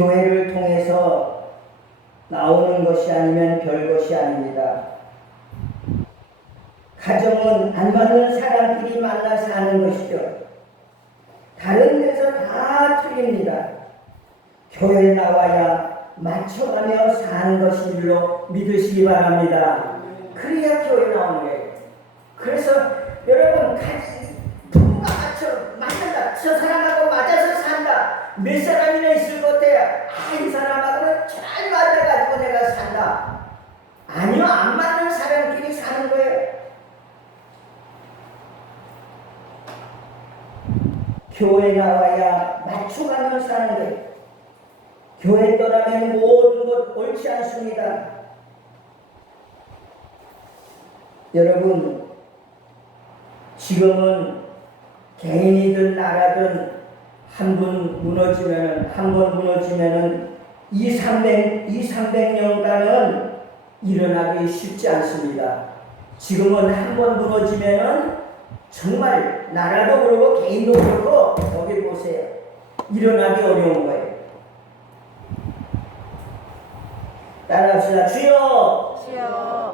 교회를 통해서 나오는 것이 아니면 별 것이 아닙니다. 가정은 안 맞는 사람끼리 만나 사는 것이죠. 다른 데서 다 틀립니다. 교회 나와야 맞춰가며 사는 것인 줄로 믿으시기 바랍니다. 그래야 교회 나오는 거예요. 그래서 여러분 같이 부부가 맞춰 맞는다. 저 사람하고 맞아서 산다. 몇 사람이나 있을 것 같아요. 아이 사람하고는 잘 맞아가지고 내가 산다. 아니요 안 맞는 사람끼리 사는 거예요. 교회 나와야 맞춰가며 사는 거예요. 교회 떠나면 모든 것 옳지 않습니다. 여러분, 지금은 개인이든 나라든 한 번 무너지면은, 한 번 무너지면은 2, 300, 2, 300년간은 일어나기 쉽지 않습니다. 지금은 한 번 무너지면은 정말 나라도 그렇고 개인도 그렇고 여기 보세요. 일어나기 어려운 거예요. 따라합시다. 주여 주여